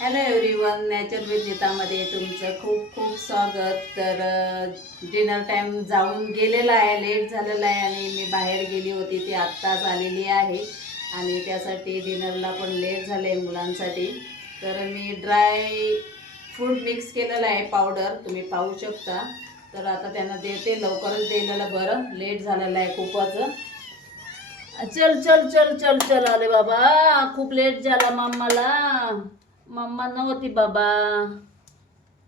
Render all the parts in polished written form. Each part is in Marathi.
हॅलो एव्हरीवन, नॅचर विथ नीतामध्ये तुमचं खूप खूप स्वागत. तर डिनर टाईम जाऊन गेलेला आहे, लेट झालेला आहे आणि मी बाहेर गेली होती, ती आत्ताच आलेली आहे आणि त्यासाठी डिनरला पण लेट झालं आहे मुलांसाठी. तर मी ड्राय फ्रूट मिक्स केलेलं आहे पावडर, तुम्ही पाहू शकता. तर आता त्यांना देते, लवकरच दिलेलं बरं, लेट झालेलं आहे खूपच. चल चल चल चल चल आले बाबा, खूप लेट झाला मम्माला. मम्मा नव्हती बाबा.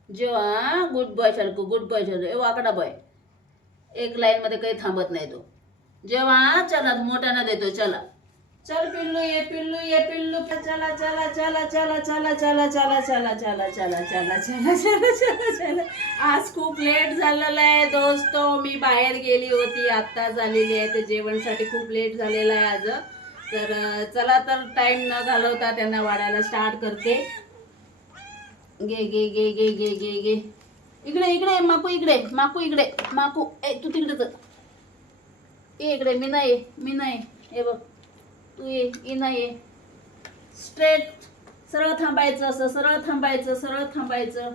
जेव्हा गुड बॉय सारखं, गुड बॉय सारखं वाकडा बॉय, एक लाईन मध्ये काही थांबत नाही तो. जेव्हा चला मोठ्यानं देतो, चला चल पिल्लू ये, पिल्लू ये, पिल्लू चला चला चला चला चला चला चला चला चला चला चला चला चला चला चला. आज खूप लेट झालेलं आहे दोस्तो, मी बाहेर गेली होती, आत्ता झालेली आहे, तर जेवणसाठी खूप लेट झालेलं आहे आज. तर चला, तर टाइम न घालवता त्यांना वाढायला स्टार्ट करते. गे गे गे गे गे गे गे, इकडे इकडे माकू, इकडे माकू, इकडे माकू, ए तू तिकडे ये, इकडे मी नाही, मी नाही, हे बघ तू ये नाही, स्ट्रेट सरळ थांबायचं, असं सरळ थांबायचं, सरळ थांबायचं.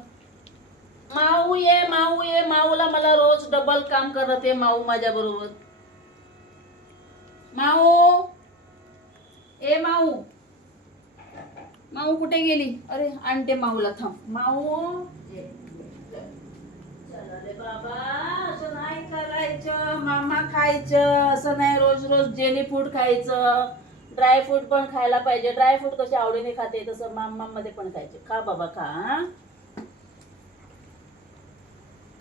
माऊ ये, माऊ ये, माऊला मला रोज डबल काम करत आहे माऊ माझ्या बरोबर. माऊ, ए माऊ, माऊ कुठे गेली? अरे आणते माऊला, थांब माऊ. चला रे बाबा, असं नाही करायचं, मामा खायचं, असं नाही रोज रोज जेली फूड खायचं. ड्राय फ्रूट पण खायला पाहिजे. ड्राय फ्रूट कसे आवडीने खाते, तसं मामा मध्ये पण खायचे. खा बाबा खा,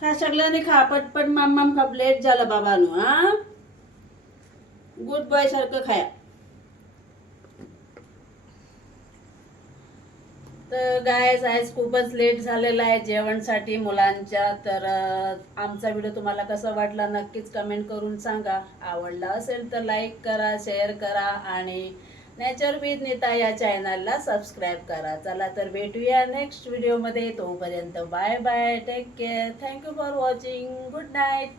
खा सगळ्यांनी खा, पटपट मामा खा, लेट झालं बाबा नु. हा, गुड बॉय सारखं खाया. तर गायज आज खूपच लेट झालेला आहे जेवणसाठी मुलांच्या. तर आमचा व्हिडिओ तुम्हाला कसा वाटला नक्कीच कमेंट करून सांगा. आवडला असेल तर लाईक करा, शेअर करा आणि नेचर विथ नीता या चॅनलला सबस्क्राईब करा. चला तर भेटूया नेक्स्ट व्हिडिओमध्ये, तोपर्यंत bye bye, take care, thank you for watching, good night.